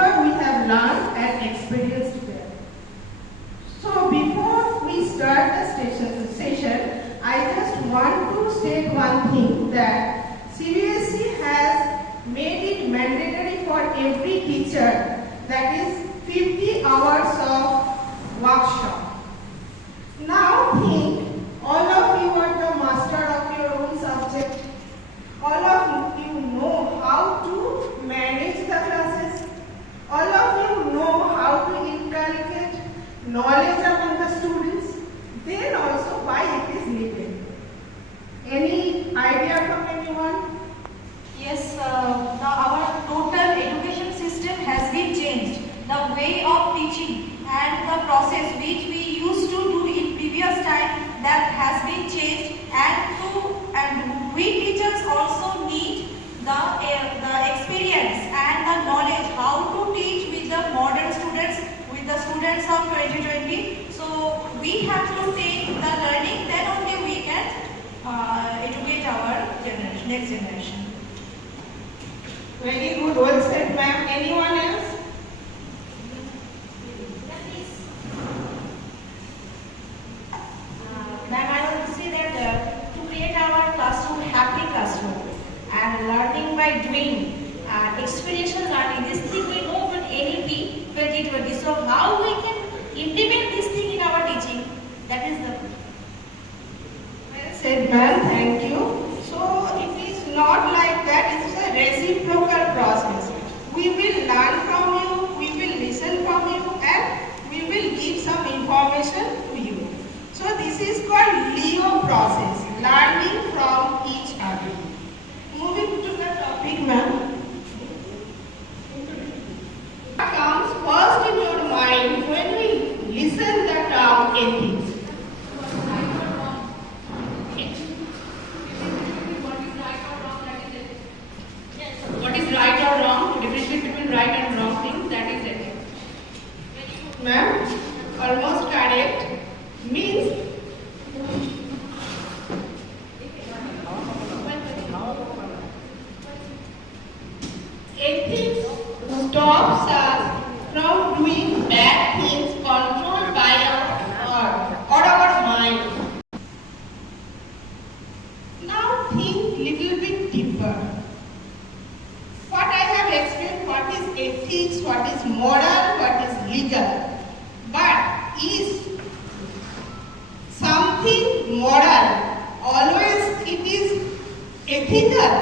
whatever we have learned and experienced there. So before we start the session, I just want to state one thing, that CBSE has made it mandatory for every teacher, that is 50 hours of workshop. Now think, all of you are the master of your own subject. All of you know how to manage the classes. All of you know how to inculcate knowledge among the students. Then also why it is needed. Any idea from anyone? Yes, our total education system has been changed. The way of teaching and the process which we used to do in previous time, that has been changed, and we teachers also need the experience and the knowledge how to teach with the modern students, with the students of 2020. So we have to take the learning, then only we can educate our generation, next generation. Very good, well said, ma'am. Anyone else? Ma'am, I want to say that to create our classroom, happy classroom, and learning by doing, experiential learning, this thing we know from NEP 2020. So how we can implement this thing in our teaching? That is the. Well said, ma'am. Thank you. So it is not like that. It is a reciprocal process. We will learn from you, we will listen from you, and we will give some information to you. So this is called LEO process, learning from each other. Moving to the topic, ma'am. What comes first in your mind when we listen the term ethics? What is right or wrong? Differentiate between right and wrong things, that is ethics. Ma'am, almost correct. Means ethics stops us from doing bad things controlled by our mind. Now think little bit deeper. What I have explained, what is ethics, what is moral, what is legal. But is something moral always it is ethical?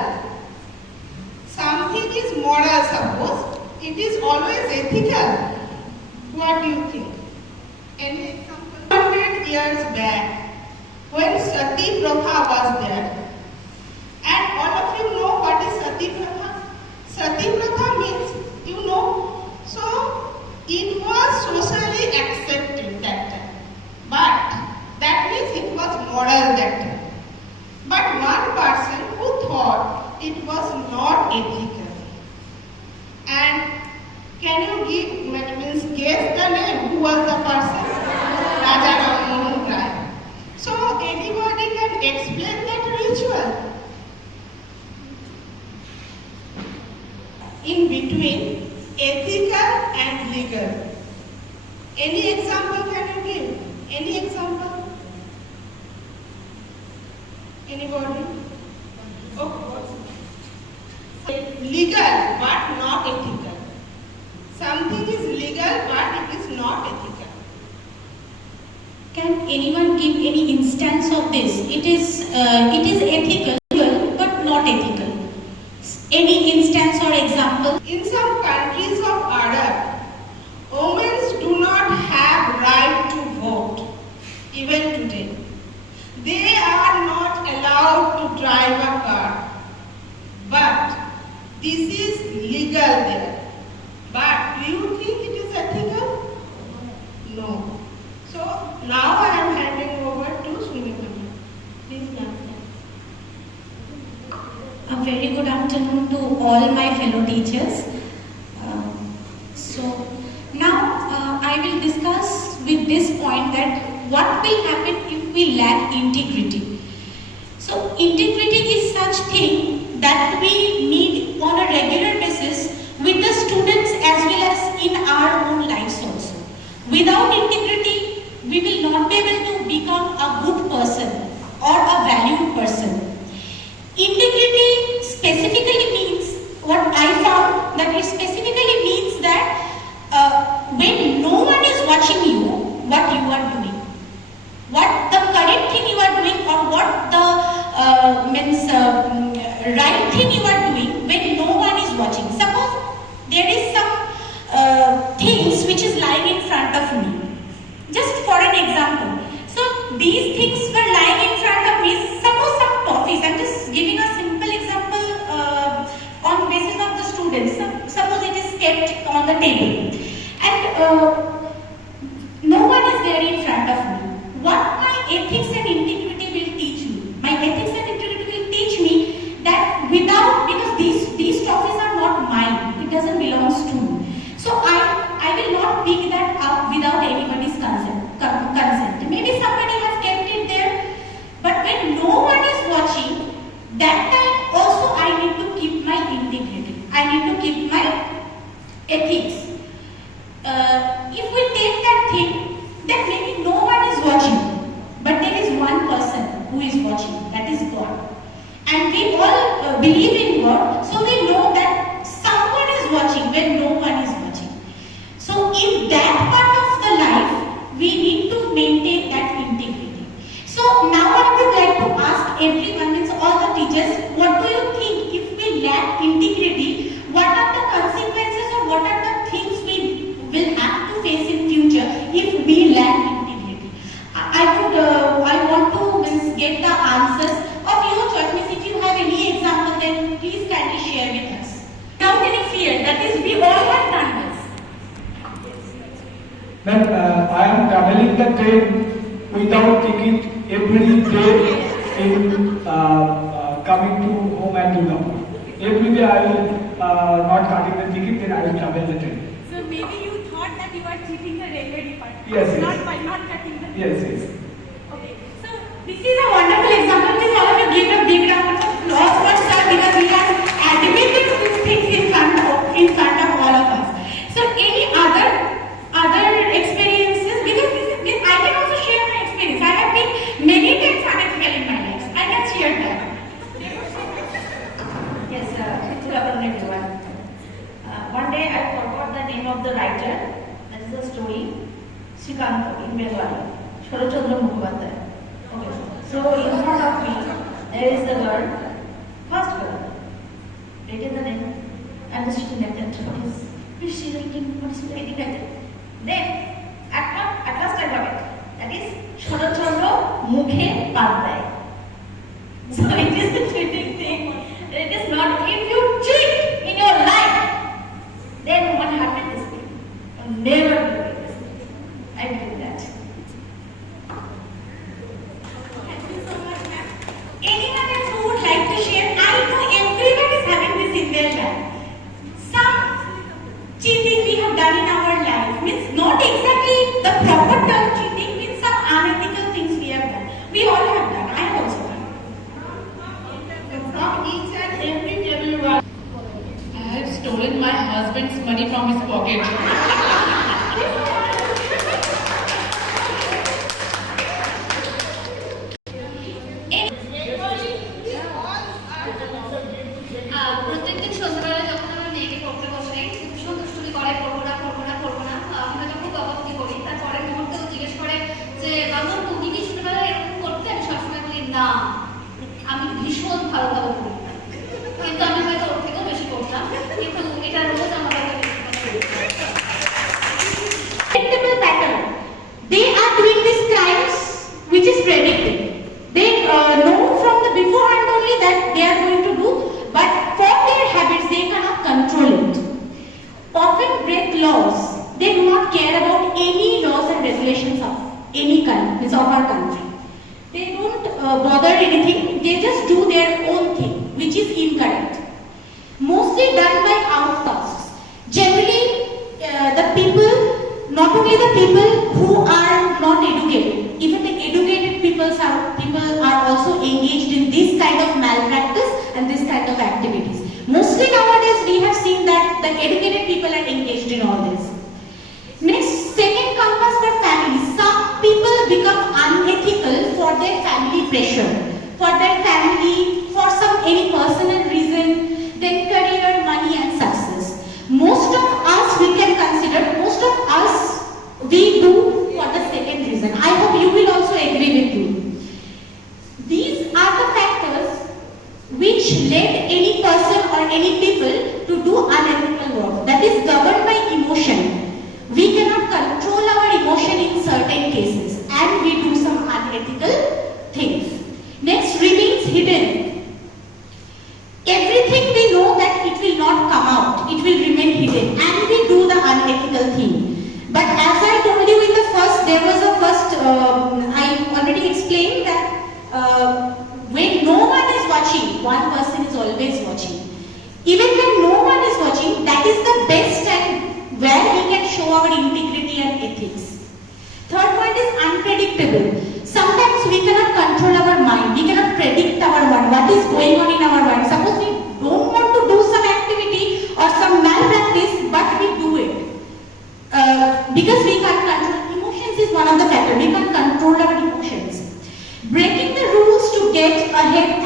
Something is moral, suppose it is always ethical. What do you think? Any example? 100 years back, when Sati Pratha was there, and all of you know what is Sati Pratha? Sati Pratha means, you know, so it was socially accepted that time. But that means it was moral that time. But one person who thought it was not ethical. And can you guess the name? Who was the person? Raja Ram Mohan Rai. So anybody can explain that ritual? In between ethical and legal. Any example can you give? Any example? Anybody? Oh. Legal but not ethical. Something is legal but it is not ethical. Can anyone give any instance of this? It is ethical but not ethical. Any instance or example? In some countries of Arab, women do not have right to vote even today. They are not allowed to drive a car. But this is legal there. But do you think it is ethical? No. So now I am handing over to Sumedha. Please, ma'am. A very good afternoon to all my fellow teachers. So now I will discuss with this point that what will happen if we lack integrity. So integrity is such thing that we need on a regular basis with the students as well as without integrity, we will not be able to become a good person or a valued person. Integrity specifically means, what I found, that it specifically means that when no one is watching you, what you are doing, what the correct thing you are doing, or what the right thing you are doing when no one is watching. Suppose there is some things which is lying in front of me. Just for an example. So these things were lying in front of me. Suppose some toffees. I'm just giving a simple example on basis of the students. Suppose it is kept on the table. And no one is there in front of me. What my ethics and integrity will teach me? My ethics and integrity will teach me that because these toffees are not mine, it doesn't belong to me. So I will not pick that up without anybody's consent. Maybe somebody has kept it there, but when no one is watching, that time also I need to keep my integrity. I need to keep my ethics. If we take that thing, then maybe no one is watching, but there is one person who is watching, that is God. And we all believe in God, so we know that someone is watching when no one is watching. So in that part of the life, we need to maintain that integrity. So now I would like to ask everyone, means all the teachers, what do you think if we lack integrity, what are the consequences or what are the things we will have to face in future if we lack integrity? I want to get the answers of your choice. Means if you have any example, then please kindly share with us. Without any fear, that is, we all have done this. That I am traveling the train without ticket every day in coming to home and to now. Every day I will not cutting the ticket, then I will travel the train. So maybe you thought that you are cheating the railway department. Yes. Not by not cutting the Yes, yes. Okay. So this is a wonderful example. Please all of you give a big round of applause for sir, because we are admitting these things in front of all of us. So any other experiences? Because I can also share my experience. I have been many times unethical in my life. I can share that. Yes, good afternoon everyone. One day I forgot the name of the writer. That is the story. Srikanto in Bengali. Chandrima Banerjee. Okay. So in front of me there is the girl, first girl. Written the name and the student like that. What is she writing? What is she writing like that? Then at last I got it. That is Chandrima Mukhe Banerjee. So it is the cheating thing. It is not. If you cheat in your life, then what happened this thing? You never do this thing. I do that. Thank you so much, ma'am. Anyone else who would like to share? I know everyone is having this in their life. Some cheating we have done in our life, means not exactly the proper term cheating, means some unethical things we have done. We all have done. I have also done. From each and every table you are. I have stolen my husband's money from his pocket. প্রত্যেকদিন সন্ধ্যাবেলা যখন আমার মেয়েকে পড়তে বসে ভীষণ দুষ্টুমি করে, পড়বো না আমরা যখন বকাবকি করি, তারপরে মুহূর্তেও জিজ্ঞেস করে যে বাবা তুমি কি ছোটবেলায় এরকম করতে? আমি সবসময় বলি না, আমি ভীষণ ভালোভাবে করি, কিন্তু আমি হয়তো ওর থেকেও বেশি করতাম, কিন্তু এটা রোজ আমার Predictable pattern. They are doing these crimes which is predicted. They know from the beforehand only that they are going to do, but for their habits they cannot control it. Often break laws. They do not care about any laws and regulations of any country, of our country. They don't bother anything. They just do their own thing, which is incorrect. Mostly done by outcasts. Generally, the people, not only the people who are not educated, even the educated people are also engaged in this kind of malpractice and this kind of activities. Mostly nowadays we have seen that the educated people are engaged in all this. Next, second compass pressure for their family, for some any personal reason, then career, money and success. Most of us we can consider, most of us we do for the second reason. I hope you will also agree with me. These are the factors which led any person or any people to do unethical work. That is governed by emotion. We cannot control our emotion in certain cases and we do some unethical things. Next, remains hidden. Everything we know that it will not come out, it will remain hidden and we do the unethical thing. But as I told you in the first, there was a first, I already explained that when no one is watching, one person is always watching. Even when no one is watching, that is the best time where we can show our integrity and ethics. Third point is unpredictable. Sometimes we cannot control our mind, we cannot predict our mind, what is going on in our mind. Suppose we don't want to do some activity or some malpractice, but we do it. Because we can't control, emotions is one of the factors, we can't control our emotions. Breaking the rules to get ahead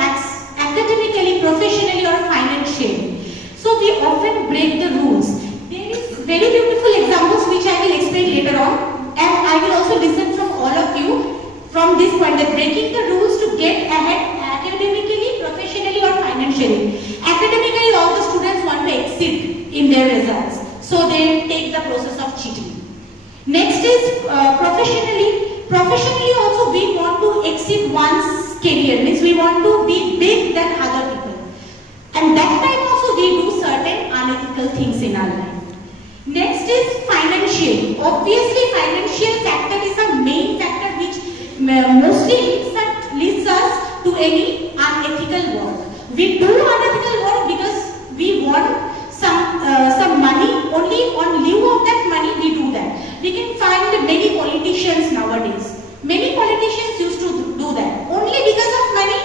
academically, professionally or financially. So we often break the rules. There is very beautiful examples which I will explain later on, and I will also listen from all of you from this point that breaking the rules to get ahead academically, professionally or financially. Academically, all the students want to exceed in their results, so they take the process of cheating. Next is professionally. Professionally also we want to exceed one's career, means we want to be big than other people. And that time also we do certain unethical things in our life. Next is financial. Obviously financial factor is a main factor which mostly leads us to any unethical work. We do unethical work because we want some money, only on lieu of that money we do that. We can find many politicians nowadays. Many politicians used to do that. Only because of money,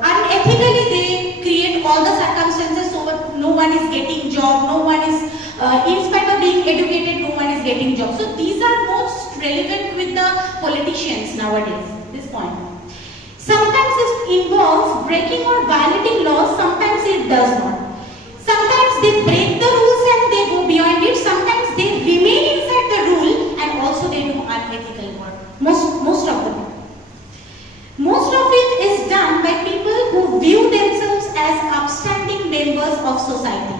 unethically they create all the circumstances so that no one is getting job, no one is, in spite of being educated, no one is getting job. So these are most relevant with the politicians nowadays, this point. Sometimes it involves breaking or violating laws, sometimes it does not. Sometimes they break the rules and they go beyond it, sometimes they remain inside the rule and also they do unethical work. Most of the time. Most of it is done by people who view themselves as upstanding members of society.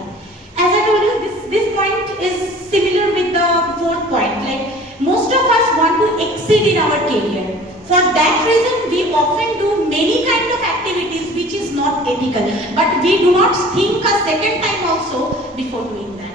As I told you, this point is similar with the fourth point. Like most of us want to exceed in our career. For that reason, we often do many kind of activities which is not ethical. But we do not think a second time also before doing that.